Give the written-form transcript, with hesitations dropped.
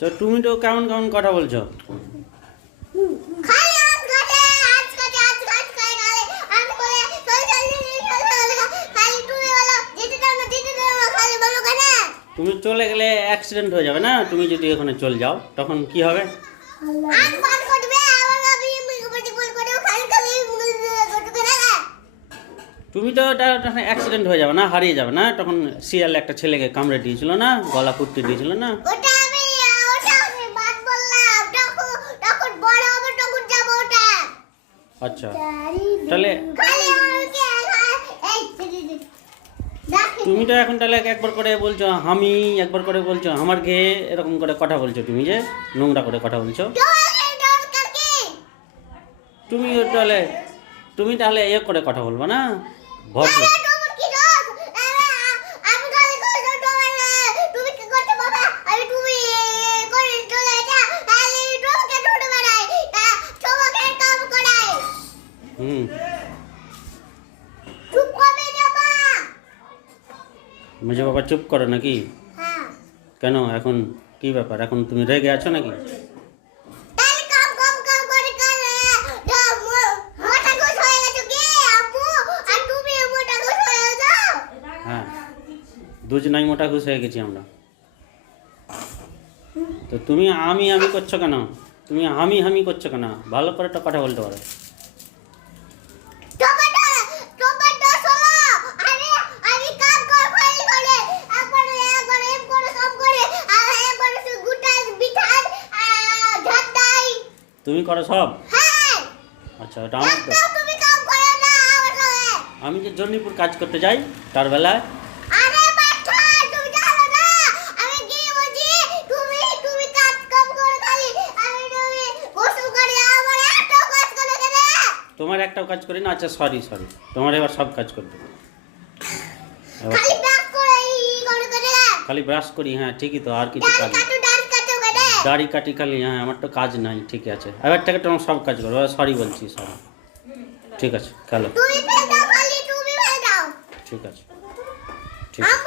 তো তুমি তো কেমন কেমন কথা বলছো? তুমি চলে গেলে অ্যাক্সিডেন্ট হয়ে যাবে না? তুমি যদি ওখানে চলে যাও তখন কি হবে? তুমি তো অ্যাক্সিডেন্ট হয়ে যাবে না, হারিয়ে যাবে না? তখন শিয়াল একটা ছেলেকে কামড়ে দিয়েছিল না, গলা কুটতে দিয়েছিল না? আচ্ছা, তাহলে তুমি তো এখন তাহলে একবার করে বলছো আমি, একবার করে বলছো আমার ঘে, এরকম করে কথা বলছো তুমি, যে নোংরা করে কথা বলছো। তুমি তাহলে এ করে কথা বলবো না, ভদ্র। হুম, মেজো বাবা চুপ করো নাকি? কেন, এখন কি ব্যাপার? এখন তুমি রেগে আছো নাকি? হ্যাঁ, দুজনাই মোটা ঘুষ হয়ে গেছি আমরা। তো তুমি আমি করছো কেন? তুমি আমি করছো কেন? ভালো করে তো কথা বলতে পারো। তুমি করো সব? আচ্ছা, ওটা আমার তো। আমি যে জন্নিপুর কাজ করতে যাই তার বেলায় তোমার একটাও কাজ করি না। আচ্ছা, সরি, তোমার এবার সব কাজ করবে। খালি ব্রাশ করি, হ্যাঁ ঠিকই তো, আর কিছু কাজ নেই। দাড়ি কাটি খালি, হ্যাঁ আমার তো কাজ নাই। ঠিক আছে, এবার থেকে তোমার সব কাজ করো। সরি বলছি, সরি। ঠিক আছে, খেলো। ঠিক আছে, ঠিক আছে।